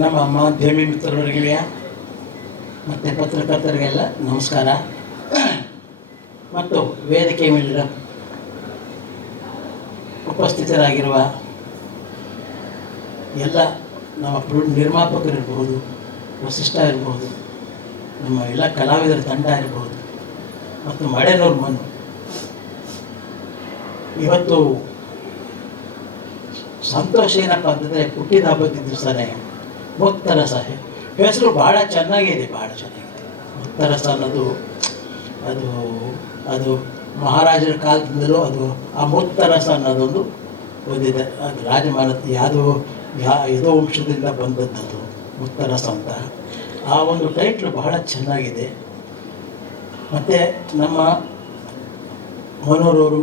ನಮ್ಮ ಮಾಧ್ಯಮ ಮಿತ್ರರಿಗೆ ಮತ್ತು ಪತ್ರಕರ್ತರಿಗೆಲ್ಲ ನಮಸ್ಕಾರ. ಮತ್ತು ವೇದಿಕೆ ಮೇಲಿನ ಉಪಸ್ಥಿತರಾಗಿರುವ ಎಲ್ಲ ನಮ್ಮ ನಿರ್ಮಾಪಕರಿರ್ಬೋದು, ವಸಿಷ್ಠ ಇರ್ಬೋದು, ನಮ್ಮ ಎಲ್ಲ ಕಲಾವಿದರ ತಂಡ ಇರ್ಬೋದು, ಮತ್ತು ಮಳೆನೂರು ಮಣ್ಣು. ಇವತ್ತು ಸಂತೋಷ ಏನಪ್ಪ ಅಂತಂದರೆ ಹುಟ್ಟಿದ ಹಬ್ಬದ ದಿವಸನೇ ಮುಕ್ತರಸ. ಹೆಸರು ಭಾಳ ಚೆನ್ನಾಗಿದೆ, ಭಾಳ ಚೆನ್ನಾಗಿದೆ. ಮುಕ್ತರಸ ಅನ್ನೋದು ಅದು ಅದು ಮಹಾರಾಜರ ಕಾಲದಿಂದಲೂ ಅದು ಆ ಮುಕ್ತರಸ ಅನ್ನೋದೊಂದು ಬಂದಿದೆ. ಅದು ರಾಜಮಾನತಿ ಯಾವುದೋ ವಂಶದಿಂದ ಬಂದದ್ದು ಮುಕ್ತರಸ ಅಂತ. ಆ ಒಂದು ಟೈಟ್ಲು ಬಹಳ ಚೆನ್ನಾಗಿದೆ. ಮತ್ತು ನಮ್ಮ ಮನೋರವರು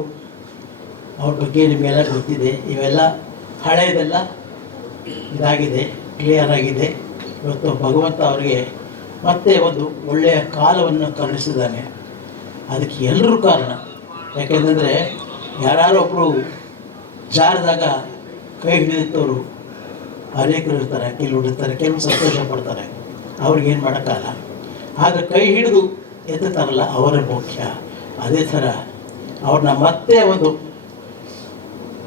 ಅವ್ರ ಬಗ್ಗೆ ನಿಮಗೆಲ್ಲ ಗೊತ್ತಿದೆ. ಇವೆಲ್ಲ ಹಳೆಯದೆಲ್ಲ ಇದಾಗಿದೆ, ಕ್ಲಿಯರ್ ಆಗಿದೆ. ಇವತ್ತು ಭಗವಂತ ಅವರಿಗೆ ಮತ್ತೆ ಒಂದು ಒಳ್ಳೆಯ ಕಾಲವನ್ನು ಕರುಣಿಸಿದ್ದಾನೆ. ಅದಕ್ಕೆ ಎಲ್ಲರೂ ಕಾರಣ. ಯಾಕೆಂದರೆ ಯಾರೊಬ್ಬರು ಜಾರಿದಾಗ ಕೈ ಹಿಡಿದವರು ಅನೇಕರು ಇರ್ತಾರೆ, ಕೆಲವರು ಇರ್ತಾರೆ, ಕೆಲವರು ಸಂತೋಷ ಪಡ್ತಾರೆ, ಅವ್ರಿಗೇನು ಮಾಡೋಕ್ಕಲ್ಲ. ಆದರೆ ಕೈ ಹಿಡಿದು ಎತ್ತುತ್ತಾರಲ್ಲ ಅವರೇ ಮುಖ್ಯ. ಅದೇ ಥರ ಅವ್ರನ್ನ ಮತ್ತೆ ಒಂದು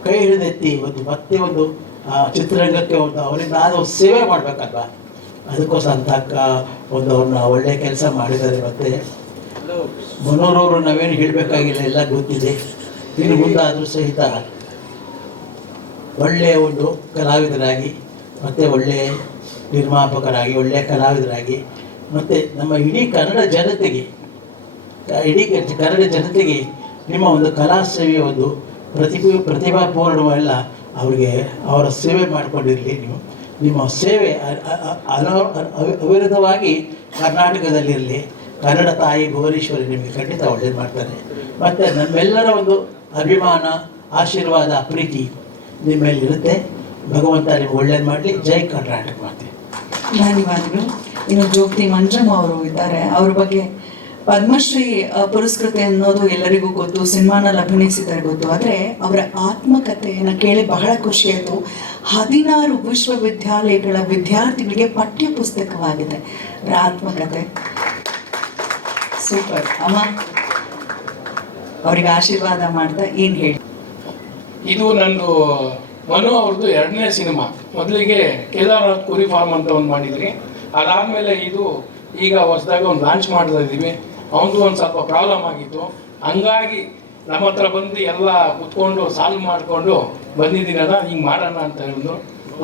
ಕೈ ಹಿಡಿದೆತ್ತಿ ಮತ್ತೆ ಒಂದು ಚಿತ್ರರಂಗಕ್ಕೆ ಒಂದು ಅವರಿಂದ ಆದ ಸೇವೆ ಮಾಡಬೇಕಲ್ವ. ಅದಕ್ಕೋಸ್ಕರ ಅಂತ ಅವ್ರನ್ನ ಒಳ್ಳೆಯ ಕೆಲಸ ಮಾಡಿದ್ದಾರೆ. ಮತ್ತು ಮನೋರವರು ನಾವೇನು ಹೇಳಬೇಕಾಗಿಲ್ಲ, ಎಲ್ಲ ಗೊತ್ತಿದೆ. ಇನ್ನು ಮುಂದಾದರೂ ಸಹಿತ ಒಳ್ಳೆಯ ಒಂದು ಕಲಾವಿದರಾಗಿ, ಮತ್ತು ಒಳ್ಳೆಯ ನಿರ್ಮಾಪಕರಾಗಿ, ಒಳ್ಳೆಯ ಕಲಾವಿದರಾಗಿ, ಮತ್ತು ನಮ್ಮ ಇಡೀ ಕನ್ನಡ ಜನತೆಗೆ ನಿಮ್ಮ ಒಂದು ಕಲಾ ಸೇವೆಯ ಒಂದು ಪ್ರತಿಭಾಪೂರ್ಣವೆಲ್ಲ ಅವರಿಗೆ ಅವರ ಸೇವೆ ಮಾಡಿಕೊಂಡಿರಲಿ. ನಿಮ್ಮ ಸೇವೆ ಅವಿರತವಾಗಿ ಕರ್ನಾಟಕದಲ್ಲಿರಲಿ. ಕನ್ನಡ ತಾಯಿ ಭುವನೇಶ್ವರಿ ನಿಮಗೆ ಖಂಡಿತ ಒಳ್ಳೇದು ಮಾಡ್ತಾರೆ. ಮತ್ತು ನಮ್ಮೆಲ್ಲರ ಒಂದು ಅಭಿಮಾನ, ಆಶೀರ್ವಾದ, ಪ್ರೀತಿ ನಿಮ್ಮೇಲಿರುತ್ತೆ. ಭಗವಂತ ನಿಮ್ಗೆ ಒಳ್ಳೇದು ಮಾಡಲಿ. ಜೈ ಕರ್ನಾಟಕ ಮಾತೆ. ಧನ್ಯವಾದಗಳು. ಇನ್ನು ಜ್ಯೋತಿ ಮಂಜಮ್ಮ ಅವರು ಇದ್ದಾರೆ. ಅವ್ರ ಬಗ್ಗೆ ಪದ್ಮಶ್ರೀ ಪುರಸ್ಕೃತೆ ಅನ್ನೋದು ಎಲ್ಲರಿಗೂ ಗೊತ್ತು, ಸಿನಿಮಾನಲ್ಲಿ ಅಭಿನಯಿಸಿದರೆ ಗೊತ್ತು. ಆದರೆ ಅವರ ಆತ್ಮಕಥೆಯನ್ನು ಕೇಳಿ ಬಹಳ ಖುಷಿಯಾಯಿತು. 16 ವಿಶ್ವವಿದ್ಯಾಲಯಗಳ ವಿದ್ಯಾರ್ಥಿಗಳಿಗೆ ಪಠ್ಯ ಪುಸ್ತಕವಾಗಿದೆ ಅವರ ಆತ್ಮಕಥೆ. ಸೂಪರ್ ಅಮ್ಮ. ಅವರಿಗೆ ಆಶೀರ್ವಾದ ಮಾಡ್ತಾ ಏನು ಹೇಳಿ. ಇದು ನಂದು ಮನು ಅವ್ರದ್ದು 2ನೇ ಸಿನಿಮಾ. ಮೊದಲಿಗೆ ಕೇದಾರನಾಥ್ ಕುರಿ ಫಾರ್ಮ್ ಅಂತ ಒಂದು ಮಾಡಿದ್ರಿ. ಅದಾದಮೇಲೆ ಇದು ಈಗ ಹೊಸದಾಗಿ ಒಂದು ಲಾಂಚ್ ಮಾಡ್ತಾ ಇದ್ದೀವಿ. ಅವನದು ಒಂದು ಸ್ವಲ್ಪ ಪ್ರಾಬ್ಲಮ್ ಆಗಿತ್ತು. ಹಂಗಾಗಿ ನಮ್ಮ ಹತ್ರ ಬಂದು ಎಲ್ಲ ಕುತ್ಕೊಂಡು ಸಾಲ್ವ್ ಮಾಡಿಕೊಂಡು ಬಂದಿದ್ದೀನಲ್ಲ, ಹಿಂಗೆ ಮಾಡೋಣ ಅಂತ ಹೇಳಿದ್ರು.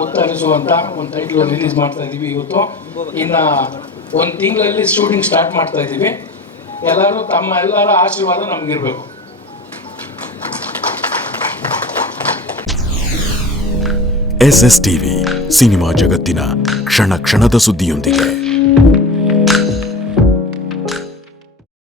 ಉತ್ತರಿಸುವಂಥ ಒಂದು ಟೈಟ್ಲು ರಿಲೀಸ್ ಮಾಡ್ತಾ ಇದ್ದೀವಿ ಇವತ್ತು. ಇನ್ನು 1 ತಿಂಗಳಲ್ಲಿ ಶೂಟಿಂಗ್ ಸ್ಟಾರ್ಟ್ ಮಾಡ್ತಾ ಇದ್ದೀವಿ. ಎಲ್ಲರೂ ಎಲ್ಲರ ಆಶೀರ್ವಾದ ನಮಗಿರಬೇಕು. SSTV ಸಿನಿಮಾ ಜಗತ್ತಿನ ಕ್ಷಣ ಕ್ಷಣದ ಸುದ್ದಿಯೊಂದಿಗೆ.